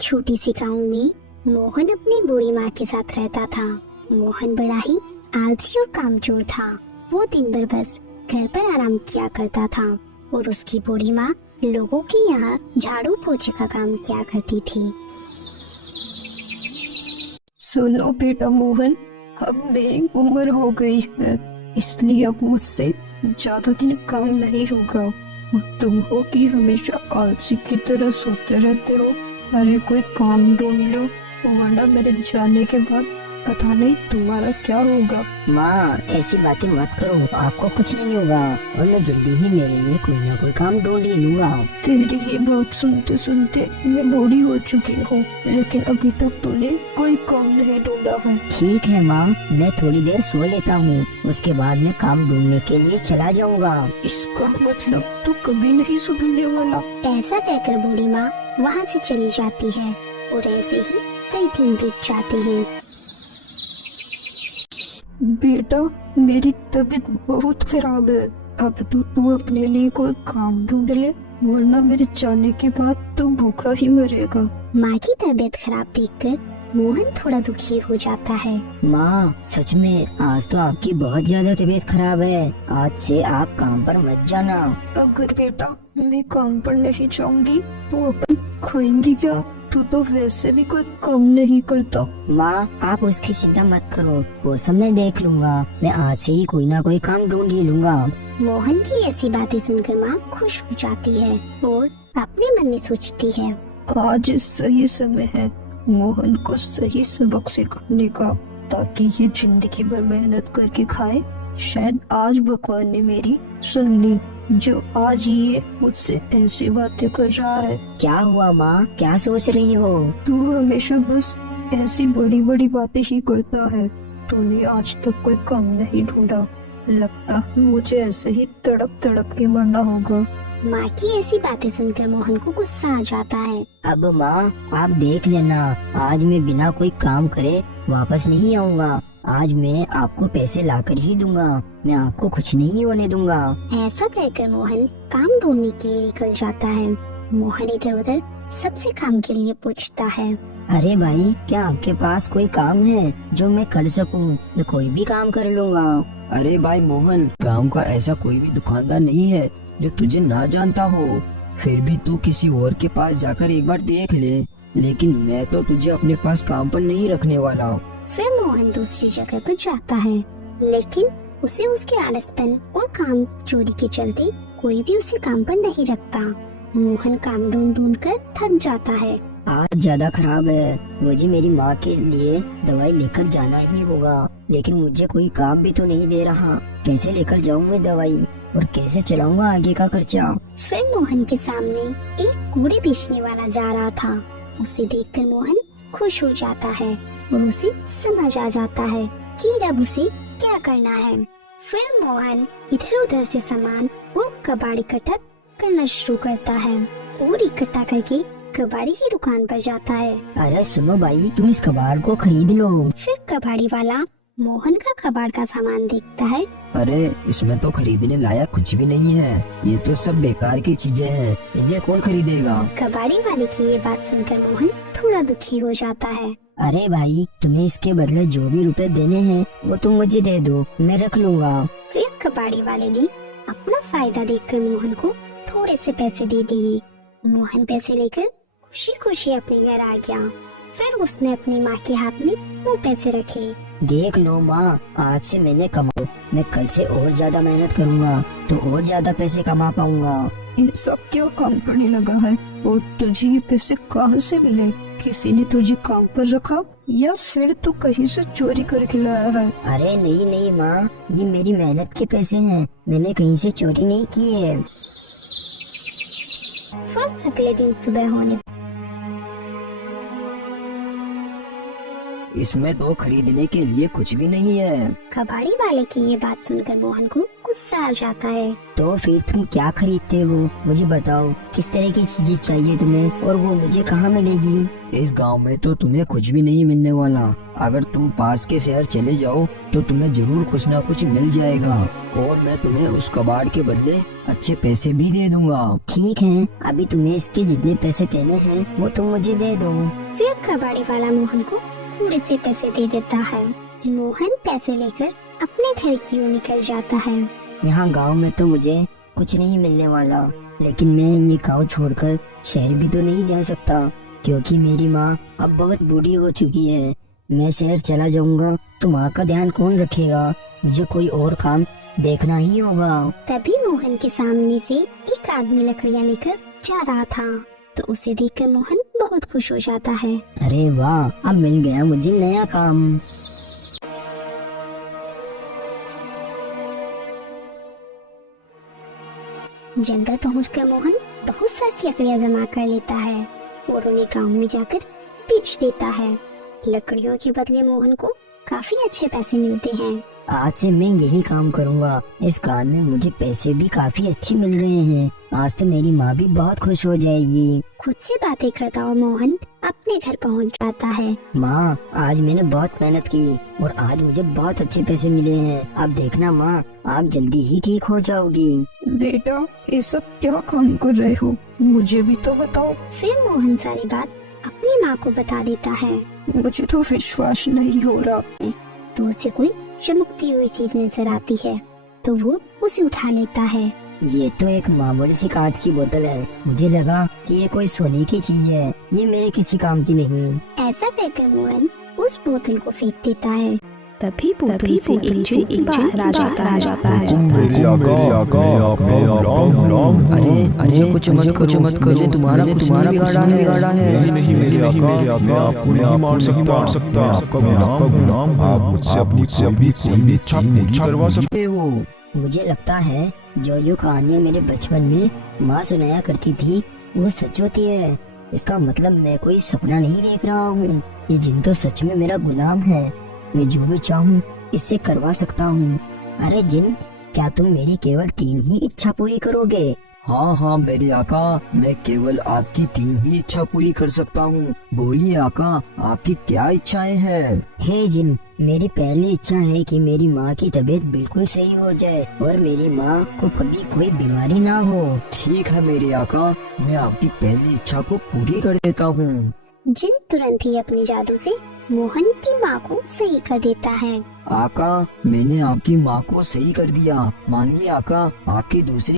छोटी सी गांव में मोहन अपनी बूढ़ी माँ के साथ रहता था। मोहन बड़ा ही आलसी और कामचोर था। वो दिन भर बस घर पर आराम किया करता था और उसकी बूढ़ी माँ लोगों के यहाँ झाड़ू पोछे का काम किया करती थी। सुनो बेटा मोहन, अब मेरी उम्र हो गई है, इसलिए अब मुझसे ज्यादा दिन काम नहीं होगा। और तुम हो कि हमेशा आलसी की तरह सोते रहते हो। अरे कोई काम ढूंढ लो, वरना मेरे जाने के बाद पता नहीं तुम्हारा क्या होगा। माँ ऐसी बातें मत करो, आपको कुछ नहीं होगा और मैं जल्दी ही मेरे लिए कोई ना कोई काम ढूंढ ही लूंगा। तेरी ये बात सुनते सुनते मैं बूढ़ी हो चुकी हूँ, लेकिन अभी तक तूने कोई काम नहीं ढूंढा है। ठीक है माँ, मैं थोड़ी देर सो लेता हूँ, उसके बाद मैं काम ढूंढने के लिए चला जाऊँगा। इसका मतलब तू कभी नहीं सुधरने वाला। ऐसा कहकर बूढ़ी माँ वहाँ से चली जाती है और ऐसे ही कई दिन बीत जाते हैं। बेटा मेरी तबीयत बहुत खराब है, अब तू अपने लिए कोई काम ढूंढ ले, वरना मेरे जाने के बाद तू भूखा ही मरेगा। माँ की तबीयत खराब देखकर मोहन थोड़ा दुखी हो जाता है। माँ सच में आज तो आपकी बहुत ज्यादा तबीयत खराब है, आज से आप काम पर मत जाना। अगर बेटा मैं काम पर नहीं जाऊंगी तो अपन खाएंगी क्या? तू तो वैसे भी कोई काम नहीं करता। माँ आप उसकी चिंता मत करो, वो सब मैं देख लूंगा, मैं आज से ही कोई ना कोई काम ढूंढ ही लूंगा। मोहन की ऐसी बातें सुनकर माँ खुश हो जाती है और अपने मन में सोचती है, आज सही समय है मोहन को सही सबक सिखाने का, ताकि ये जिंदगी भर मेहनत करके खाए। शायद आज भगवान ने मेरी सुन ली, जो आज ये मुझसे ऐसी बातें कर रहा है। क्या हुआ माँ, क्या सोच रही हो? तू हमेशा बस ऐसी बड़ी बड़ी बातें ही करता है, तूने आज तक कोई काम नहीं ढूंढा। लगता है मुझे ऐसे ही तड़प तड़प के मरना होगा। माँ की ऐसी बातें सुनकर मोहन को गुस्सा आ जाता है। अब माँ आप देख लेना, आज मैं बिना कोई काम करे वापस नहीं आऊँगा, आज मैं आपको पैसे लाकर ही दूंगा, मैं आपको कुछ नहीं होने दूंगा। ऐसा कहकर मोहन काम ढूंढने के लिए निकल जाता है। मोहन इधर उधर सबसे काम के लिए पूछता है। अरे भाई क्या आपके पास कोई काम है जो मैं कर सकूं? मैं कोई भी काम कर लूंगा। अरे भाई मोहन, गांव का ऐसा कोई भी दुकानदार नहीं है जो तुझे ना जानता हो, फिर भी तू किसी और के पास जाकर एक बार देख ले, लेकिन मैं तो तुझे अपने पास काम पर नहीं रखने वाला। फिर मोहन दूसरी जगह पर जाता है, लेकिन उसे उसके आलसपन और काम चोरी के चलते कोई भी उसे काम पर नहीं रखता। मोहन काम ढूंढ ढूंढ कर थक जाता है। आज ज्यादा खराब है, मुझे मेरी माँ के लिए दवाई लेकर जाना ही होगा, लेकिन मुझे कोई काम भी तो नहीं दे रहा। कैसे लेकर जाऊँ मैं दवाई और कैसे चलाऊंगा आगे का खर्चा? फिर मोहन के सामने एक कूड़े बेचने वाला जा रहा था। उसे देखकर मोहन खुश हो जाता है और उसे समझ आ जाता है कि अब उसे क्या करना है। फिर मोहन इधर उधर से सामान और कबाड़ इकट्ठा करना शुरू करता है और इकट्ठा करके कबाड़ी की दुकान पर जाता है। अरे सुनो भाई, तुम इस कबाड़ को खरीद लो। फिर कबाड़ी वाला मोहन का कबाड़ का सामान देखता है। अरे इसमें तो खरीदने लायक कुछ भी नहीं है, ये तो सब बेकार की चीजें हैं, इन्हें कौन खरीदेगा? कबाड़ी वाले की ये बात सुनकर मोहन थोड़ा दुखी हो जाता है। अरे भाई तुम्हें इसके बदले जो भी रुपए देने हैं वो तुम मुझे दे दो, मैं रख लूंगा। फिर कबाड़ी वाले ने अपना फायदा देखकर मोहन को थोड़े से पैसे दे दिए। मोहन पैसे लेकर खुशी खुशी अपने घर आ गया। फिर उसने अपनी माँ के हाथ में वो पैसे रखे। देख लो माँ, आज से मैंने कमाओ, मैं कल से और ज्यादा मेहनत करूँगा तो और ज्यादा पैसे कमा पाऊंगा। ये सब क्या काम करने लगा है? और तुझे ये पैसे कहाँ से मिले? किसी ने तुझे काम पर रखा या फिर तू कहीं से चोरी करके लाया है? अरे नहीं नहीं माँ, ये मेरी मेहनत के पैसे हैं, मैंने कहीं से चोरी नहीं की है। फिर अगले दिन सुबह होने इसमें तो खरीदने के लिए कुछ भी नहीं है। कबाड़ी वाले की ये बात सुनकर मोहन को गुस्सा आ जाता है। तो फिर तुम क्या खरीदते हो, मुझे बताओ किस तरह की चीजें चाहिए तुम्हें और वो मुझे कहाँ मिलेगी। इस गांव में तो तुम्हें कुछ भी नहीं मिलने वाला। अगर तुम पास के शहर चले जाओ तो तुम्हें जरूर कुछ ना कुछ मिल जाएगा और मैं तुम्हें उस कबाड़ के बदले अच्छे पैसे भी दे दूंगा। ठीक है, अभी तुम्हें इसके जितने पैसे देने हैं वो तुम मुझे दे दो। फिर कबाड़ी वाला मोहन को थोड़े से पैसे दे देता है। मोहन पैसे लेकर अपने घर की ओर निकल जाता है। यहाँ गांव में तो मुझे कुछ नहीं मिलने वाला, लेकिन मैं ये गांव छोड़कर शहर भी तो नहीं जा सकता क्योंकि मेरी माँ अब बहुत बूढ़ी हो चुकी है। मैं शहर चला जाऊंगा तो माँ का ध्यान कौन रखेगा, मुझे कोई और काम देखना ही होगा। तभी मोहन के सामने से एक आदमी लकड़ियाँ लेकर जा रहा था, तो उसे देखकर मोहन बहुत खुश हो जाता है। अरे वाह, अब मिल गया मुझे नया काम। जंगल पहुंचकर मोहन बहुत सारी लकड़ियाँ जमा कर लेता है और उन्हें गांव में जाकर बेच देता है। लकड़ियों के बदले मोहन को काफी अच्छे पैसे मिलते हैं। आज से मैं यही काम करूंगा। इस काम में मुझे पैसे भी काफी अच्छे मिल रहे हैं। आज तो मेरी माँ भी बहुत खुश हो जाएगी। खुद से बातें करता हुआ मोहन अपने घर पहुंच जाता है। माँ, आज मैंने बहुत मेहनत की और आज मुझे बहुत अच्छे पैसे मिले हैं। अब देखना माँ, आप जल्दी ही ठीक हो जाओगी। बेटा, ये सब क्या काम कर रहे हो, मुझे भी तो बताओ। फिर मोहन सारी बात अपनी माँ को बता देता है। मुझे तो विश्वास नहीं हो रहा। तो उसे कोई चमकती हुई चीज नजर आती है, तो वो उसे उठा लेता है। ये तो एक मामूली सी कांच की बोतल है। मुझे लगा कि ये कोई सोने की चीज है, ये मेरे किसी काम की नहीं। ऐसा कहकर मोहन उस बोतल को फेंक देता है। तभी बोतल से एक जिन बाहर आ जाता है। मेरे आका मैं आपका गुलाम हूँ। अरे कुछ मत करो, तुम्हारा बिगाड़ा है। नहीं मेरे आका, मैं आपको नहीं मार सकता। आपका गुलाम हूँ। आप मुझसे अपनी कोई भी इच्छा पूरी करवा सकते हो। मुझे लगता है जो कहानियाँ मेरे बचपन में माँ सुनाया करती थी वो सच होती है। इसका मतलब मैं कोई सपना नहीं देख रहा हूँ। ये जिन तो सच में मेरा गुलाम है। मैं जो भी चाहूँ इससे करवा सकता हूँ। अरे जिन, क्या तुम मेरी केवल 3 ही इच्छा पूरी करोगे? हाँ मेरे आका, मैं केवल आपकी 3 ही इच्छा पूरी कर सकता हूँ। बोलिए आका, आपकी क्या इच्छाएं हैं? हे जिन, मेरी पहली इच्छा है कि मेरी माँ की तबीयत बिल्कुल सही हो जाए और मेरी माँ को कभी कोई बीमारी ना हो। ठीक है मेरे आका, मैं आपकी पहली इच्छा को पूरी कर देता हूँ। जिन तुरंत ही अपने जादू से मोहन की माँ को सही कर देता है। आका, मैंने आपकी माँ को सही कर दिया। मानिए आका, आपकी दूसरी